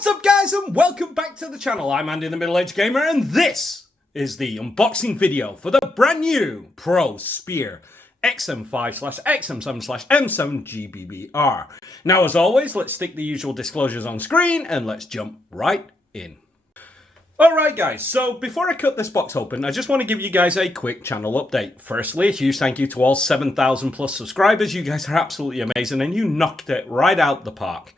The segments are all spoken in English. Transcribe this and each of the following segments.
What's up guys and welcome back to the channel. I'm Andy the Middle-Aged Gamer and this is the unboxing video for the brand new Prow Spear XM5/XM7/M7 GBBR. Now as always, let's stick the usual disclosures on screen and let's jump right in. Alright guys, so before I cut this box open, I just want to give you guys a quick channel update. Firstly, a huge thank you to all 7,000 plus subscribers. You guys are absolutely amazing and you knocked it right out the park.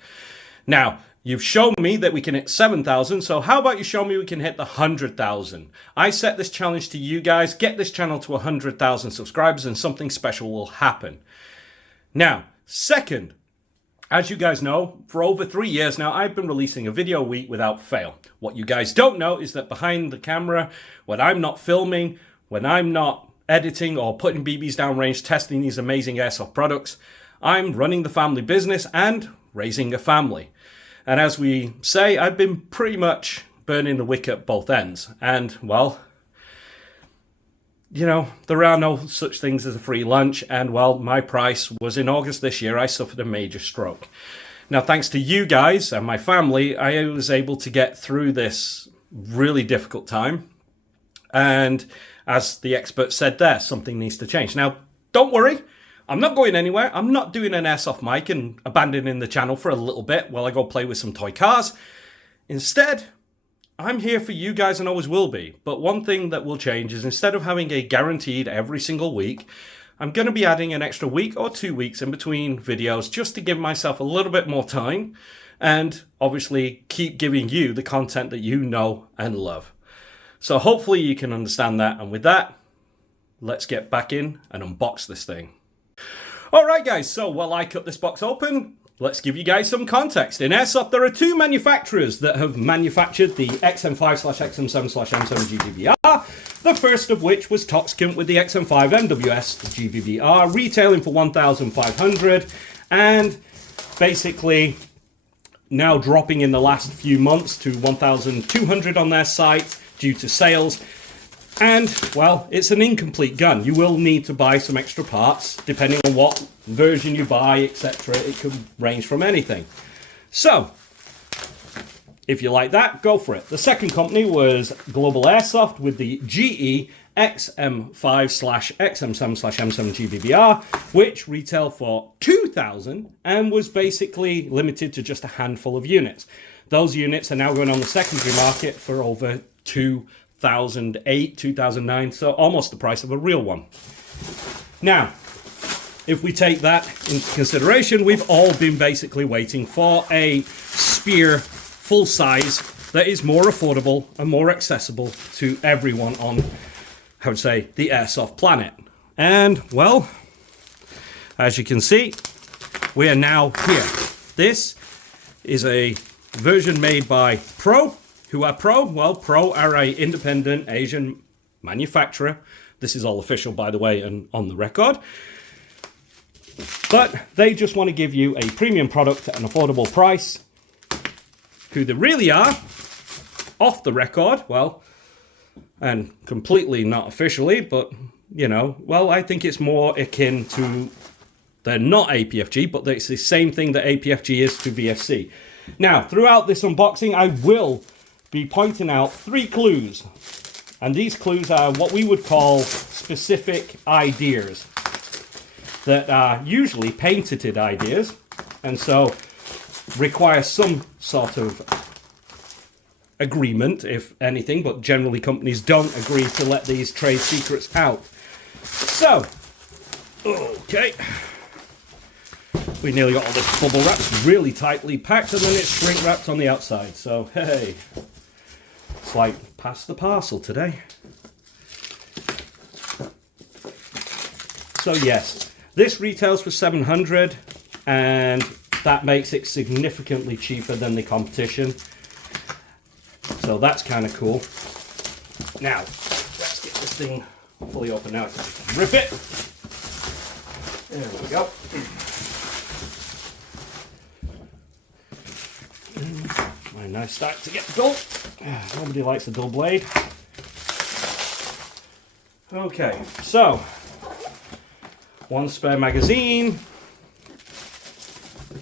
Now, you've shown me that we can hit 7,000, so how about you show me we can hit the 100,000? I set this challenge to you guys, get this channel to 100,000 subscribers and something special will happen. Now, second, as you guys know, for over 3 years now, I've been releasing a video a week without fail. What you guys don't know is that behind the camera, when I'm not filming, when I'm not editing or putting BBs downrange, testing these amazing airsoft products, I'm running the family business and raising a family. And as we say, I've been pretty much burning the wick at both ends. And, well, you know, there are no such things as a free lunch. And, well, my price was in August this year, I suffered a major stroke. Now, thanks to you guys and my family, I was able to get through this really difficult time. And as the expert said there, something needs to change. Now, don't worry. I'm not going anywhere. I'm not doing an airsoft mic and abandoning the channel for a little bit while I go play with some toy cars. Instead, I'm here for you guys and always will be. But one thing that will change is instead of having a guaranteed every single week, I'm going to be adding an extra week or 2 weeks in between videos just to give myself a little bit more time and obviously keep giving you the content that you know and love. So hopefully you can understand that. And with that, let's get back in and unbox this thing. Alright guys, so while I cut this box open, let's give you guys some context. In airsoft, there are two manufacturers that have manufactured the XM5/XM7/M7 GBBR. The first of which was Octagon with the XM5 MWS GBBR, retailing for $1,500 and basically now dropping in the last few months to $1,200 on their site due to sales. And, well, it's an incomplete gun. You will need to buy some extra parts, depending on what version you buy, etc. It could range from anything. So, if you like that, go for it. The second company was Global Airsoft with the GE XM5/XM7/M7 GBBR, which retailed for $2,000 and was basically limited to just a handful of units. Those units are now going on the secondary market for over $2,008, $2,009, so almost the price of a real one. Now, if we take that into consideration, we've all been basically waiting for a Spear full size that is more affordable and more accessible to everyone on, I would say, the airsoft planet. And, well, as you can see, we are now here. This is a version made by Prow. Who are Prow? Well, Prow are an independent Asian manufacturer. This is all official, by the way, and on the record. But they just want to give you a premium product at an affordable price. Who they really are, off the record, well, and completely not officially, but, you know, well, I think it's more akin to, they're not APFG, but it's the same thing that APFG is to VFC. Now, throughout this unboxing, I will be pointing out 3 clues, and these clues are what we would call specific ideas that are usually patented ideas and so require some sort of agreement, if anything, but generally companies don't agree to let these trade secrets out. So, okay, we nearly got all this bubble wrap really tightly packed and then it's shrink wrapped on the outside, so hey. It's like, pass the parcel today. So yes, this retails for $700 and that makes it significantly cheaper than the competition. So that's kind of cool. Now, let's get this thing fully open now. Rip it. There we go. My knife starts to get dull. Nobody likes a dull blade. Okay, so 1 spare magazine,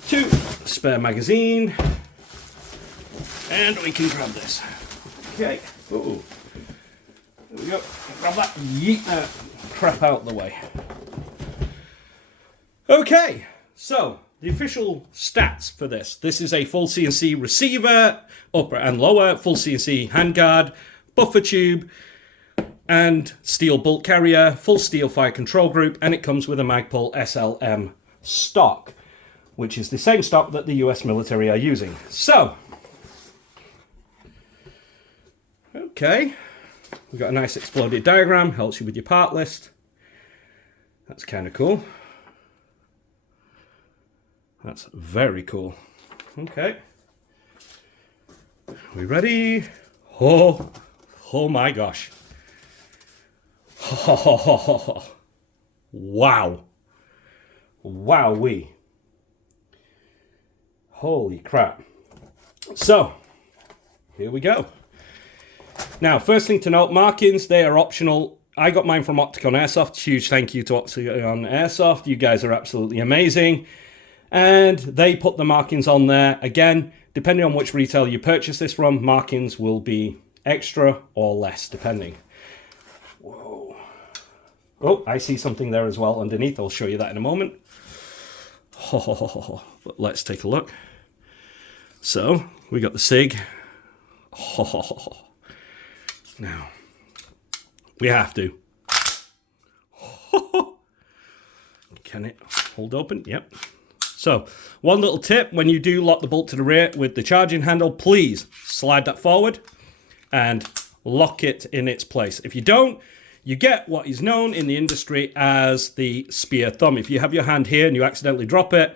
2 spare magazine, And we can grab this. Okay. Ooh. There we go. Grab that. Yeet that crap out the way. Okay. So, the official stats for this. This is a full CNC receiver, upper and lower, full CNC handguard, buffer tube, and steel bolt carrier, full steel fire control group, and it comes with a Magpul SLM stock, which is the same stock that the US military are using. So, okay, we've got a nice exploded diagram, helps you with your part list. That's kind of cool. That's very cool. Okay. We ready? Oh my gosh. Wow. Wowee. Holy crap. So, here we go. Now, first thing to note, markings, they are optional. I got mine from Octagon Airsoft. Huge thank you to Octagon Airsoft. You guys are absolutely amazing. And they put the markings on there. Again, depending on which retailer you purchase this from, markings will be extra or less, depending. Whoa. Oh, I see something there as well underneath. I'll show you that in a moment. But let's take a look. So, we got the SIG. Now, we have to. Can it hold open? Yep. So, one little tip, when you do lock the bolt to the rear with the charging handle, please slide that forward and lock it in its place. If you don't, you get what is known in the industry as the spear thumb. If you have your hand here and you accidentally drop it,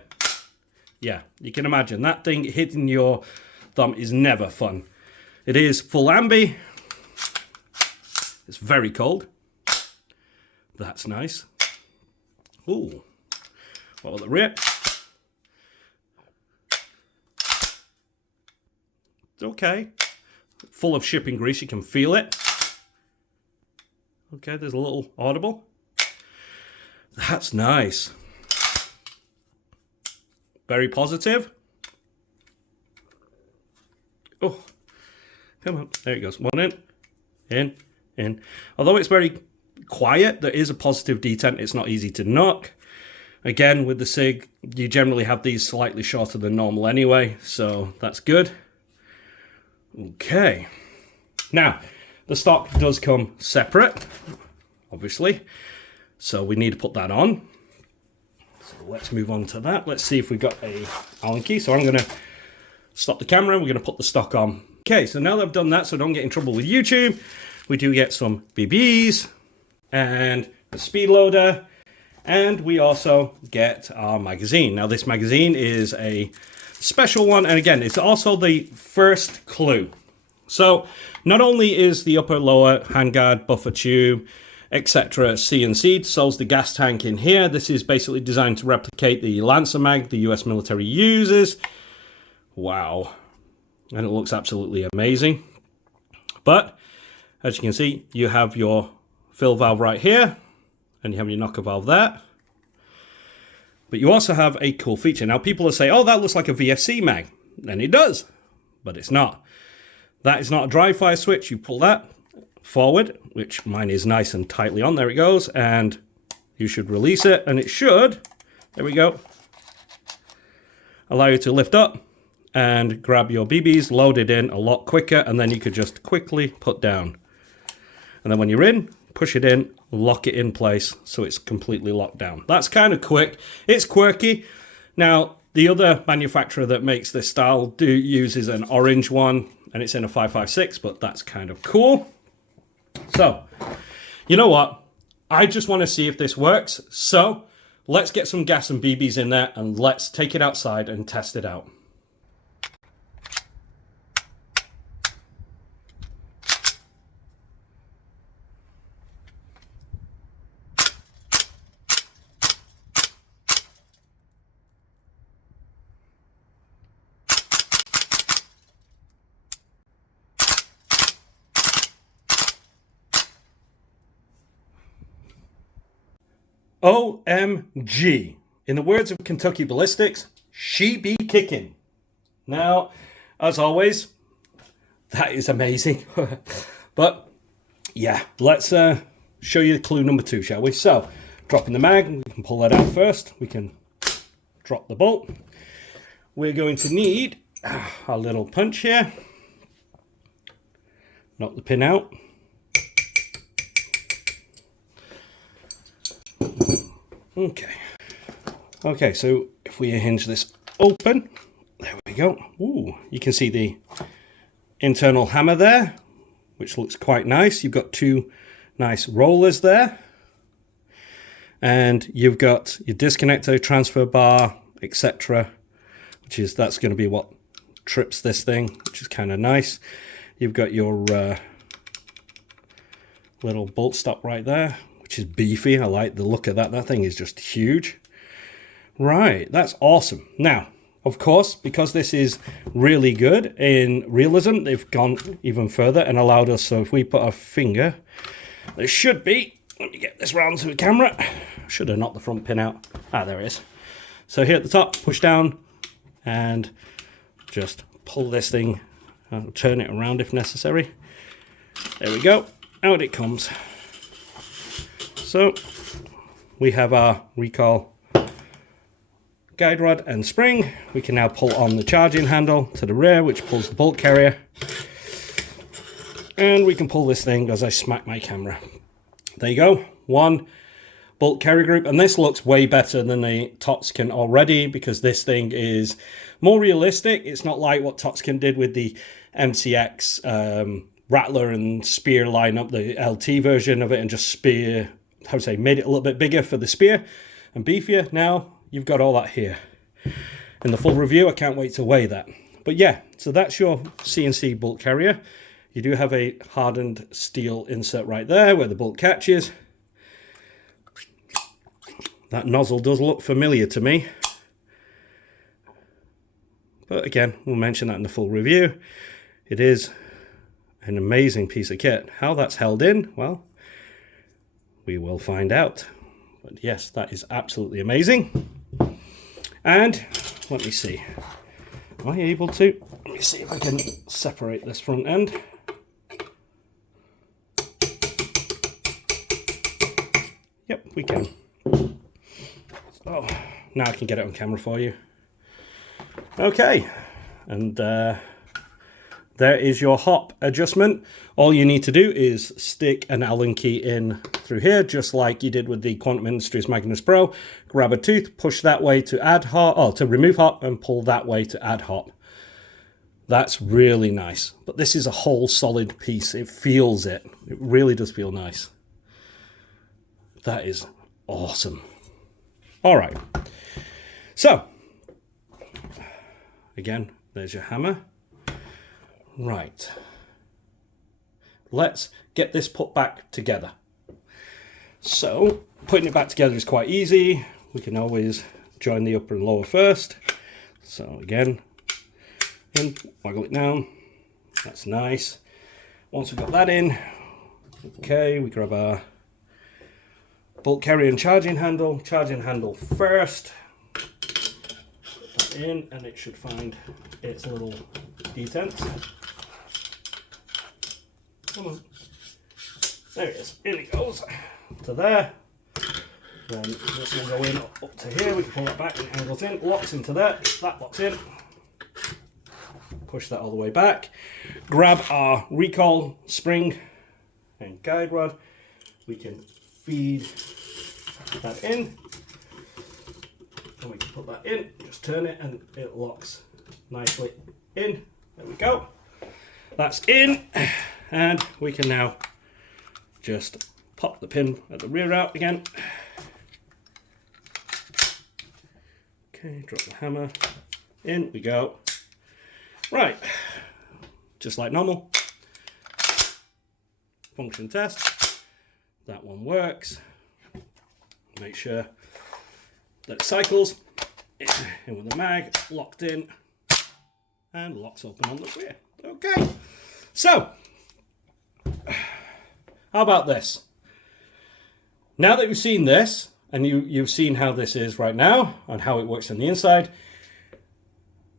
yeah, you can imagine that thing hitting your thumb is never fun. It is full ambi. It's very cold. That's nice. Ooh. What about the rear? Okay, full of shipping grease, you can feel it. Okay, there's a little audible. That's nice. Very positive. Oh, come on, there it goes. One in. Although it's very quiet, there is a positive detent. It's not easy to knock. Again, with the SIG, you generally have these slightly shorter than normal anyway, so that's good. Okay, now the stock does come separate, obviously, so we need to put that on. So let's move on to that. Let's see if we've got a Allen key. So I'm going to stop the camera. We're going to put the stock on. Okay, so now that I've done that, so don't get in trouble with YouTube, we do get some BBs and a speed loader, and we also get our magazine. Now this magazine is a special one, and again, it's also the first clue. So not only is the upper lower handguard, buffer tube, etc. CNC'd, so's the gas tank in here. This is basically designed to replicate the Lancer mag the US military uses. Wow. And it looks absolutely amazing. But as you can see, you have your fill valve right here, and you have your knocker valve there. But you also have a cool feature. Now people will say, oh, that looks like a VFC mag. And it does, but it's not. That is not a dry fire switch. You pull that forward, which mine is nice and tightly on. There it goes. And you should release it, and it should, there we go, allow you to lift up and grab your BBs, load it in a lot quicker, and then you could just quickly put down. And then when you're in, push it in, lock it in place so it's completely locked down. That's kind of quick. It's quirky. Now, the other manufacturer that makes this style uses an orange one, and it's in a 5.56, but that's kind of cool. So, you know what? I just want to see if this works. So, let's get some gas and BBs in there, and let's take it outside and test it out. OMG. In the words of Kentucky Ballistics, she be kicking. Now, as always, That is amazing. But yeah, let's show you the clue number 2, shall we? So, dropping the mag, we can pull that out first. We can drop the bolt. We're going to need a little punch here. Knock the pin out. Okay, so if we hinge this open, there we go. Ooh, you can see the internal hammer there, which looks quite nice. You've got 2 nice rollers there. And you've got your disconnector, transfer bar, etc. That's going to be what trips this thing, which is kind of nice. You've got your little bolt stop right there, which is beefy. I like the look of that. That thing is just huge. Right, that's awesome. Now, of course, because this is really good in realism, they've gone even further and allowed us, so if we put our finger, there should be, let me get this round to the camera. Should have knocked the front pin out. Ah, there it is. So here at the top, push down and just pull this thing, turn it around if necessary. There we go, out it comes. So we have our recoil guide rod and spring. We can now pull on the charging handle to the rear, which pulls the bolt carrier. And we can pull this thing as I smack my camera. There you go, 1 bolt carrier group. And this looks way better than the Totskin already, because this thing is more realistic. It's not like what Totskin did with the MCX Rattler and Spear lineup, the LT version of it, and just Spear, made it a little bit bigger for the Spear and beefier. Now you've got all that here. In the full review, I can't wait to weigh that. But yeah, so that's your CNC bolt carrier. You do have a hardened steel insert right there where the bolt catches. That nozzle does look familiar to me. But again, we'll mention that in the full review. It is an amazing piece of kit. How that's held in, well, we will find out. But yes, that is absolutely amazing. And let me see, am I able to? Let me see if I can separate this front end. Yep, we can. Oh, now I can get it on camera for you. Okay, and there is your hop adjustment. All you need to do is stick an Allen key in through here, just like you did with the Quantum Industries Magnus Pro. Grab a tooth, push that way to add hop, or to remove hop, and pull that way to add hop. That's really nice. But this is a whole solid piece. It feels it. It really does feel nice. That is awesome. All right. So, again, there's your hammer. Right. Let's get this put back together. So, putting it back together is quite easy. We can always join the upper and lower first. So again, in, waggle it down. That's nice. Once we've got that in, okay, we grab our bolt carrier and charging handle. Charging handle first. Put that in, and it should find its little detent. Come on. There it is. In it goes. To there. Then this will go in up to here. We can pull that back and it angles in. Locks into there. That locks in. Push that all the way back. Grab our recoil spring and guide rod. We can feed that in. And we can put that in. Just turn it and it locks nicely in. There we go. That's in. And we can now just pop the pin at the rear out again. Okay, drop the hammer. In we go. Right, just like normal. Function test. That one works. Make sure that it cycles. In with the mag, locked in, and locks open on the rear. Okay, so how about this? Now that you've seen this, and you've seen how this is right now, and how it works on the inside,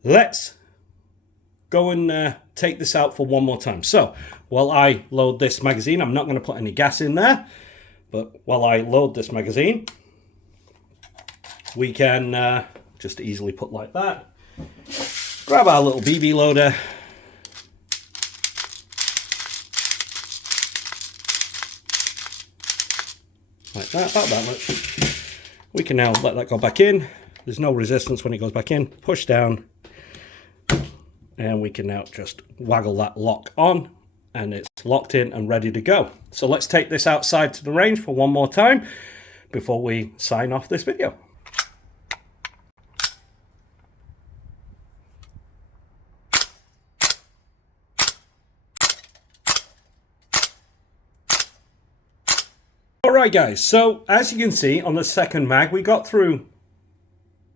let's go and take this out for one more time. So while I load this magazine, I'm not going to put any gas in there, but while I load this magazine, we can just easily put like that. Grab our little BB loader. Like that, about that much. We can now let that go back in. There's no resistance when it goes back in. Push down. And we can now just waggle that lock on. And it's locked in and ready to go. So let's take this outside to the range for one more time before we sign off this video. Alright guys, so as you can see on the second mag, we got through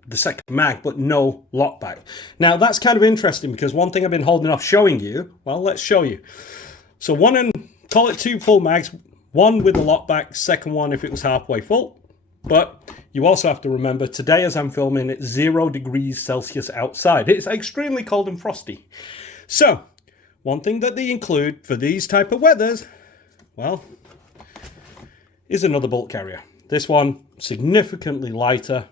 the second mag, but no lockback. Now that's kind of interesting because one thing I've been holding off showing you, well, let's show you. So one and call it two full mags, one with the lockback, second one if it was halfway full. But you also have to remember today as I'm filming, it's 0 degrees Celsius outside. It's extremely cold and frosty. So one thing that they include for these type of weathers, well, is another bolt carrier. This one significantly lighter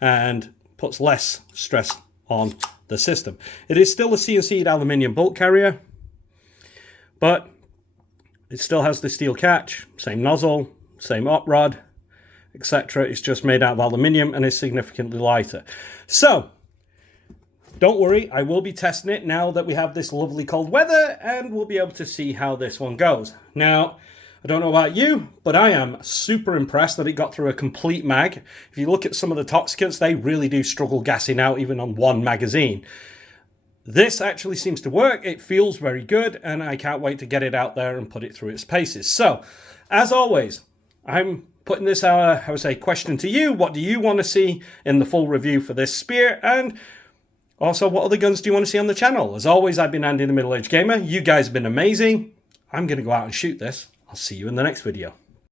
and puts less stress on the system. It is still a CNC'd aluminium bolt carrier, but it still has the steel catch, same nozzle, same op rod, etc. It's just made out of aluminium and is significantly lighter. So don't worry, I will be testing it now that we have this lovely cold weather, and we'll be able to see how this one goes. Now, I don't know about you, but I am super impressed that it got through a complete mag. If you look at some of the toxicants, they really do struggle gassing out even on one magazine. This actually seems to work. It feels very good, and I can't wait to get it out there and put it through its paces. So, as always, I'm putting this, I would say, question to you. What do you want to see in the full review for this Spear? And also, what other guns do you want to see on the channel? As always, I've been Andy the Middle Aged Gamer. You guys have been amazing. I'm going to go out and shoot this. I'll see you in the next video.